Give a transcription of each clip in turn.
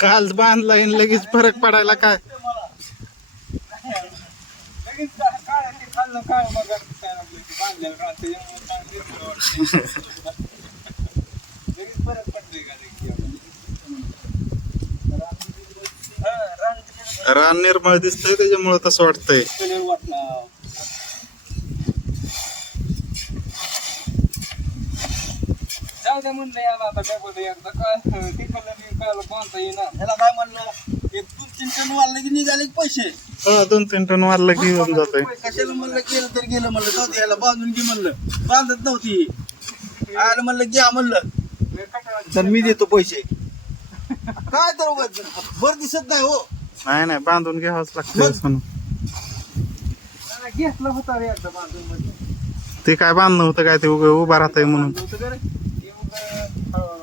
काल बांधला लगेच फरक पडायला काय? रान रान निर्मळ दिसतंय त्याच्यामुळे तसं वाटतंय. जाऊ दे म्हणलं याला आता काय बोलतो एकदा का? तिकडलं बांधता येईना. ह्याला काय म्हणलं? एक दोन तीन टन वाढलं की निघाले की पैसे. हा दोन तीन टन की येऊन जातोय. कशाला म्हणलं गेलं तर गेलं म्हणलं. जाऊ दे ह्याला बांधून घे म्हणलं. बांधत नव्हती. आलं म्हणलं घ्या म्हणलं. तर मी देतो पैसे. काय तर उगाच. बर दिसत नाही हो. नाही नाही बांधून घ्यावंच लागतं म्हणून घेतला होता रे एकदा बांधून मध्ये ते काय बांधणं होतं काय ते उभं उभा राहतंय म्हणून. होतं का रे? ते मग, अं,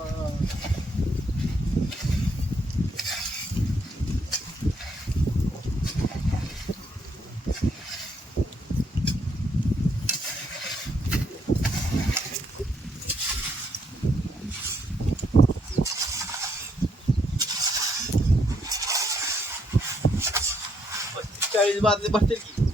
चाळीस बादले बसतील की?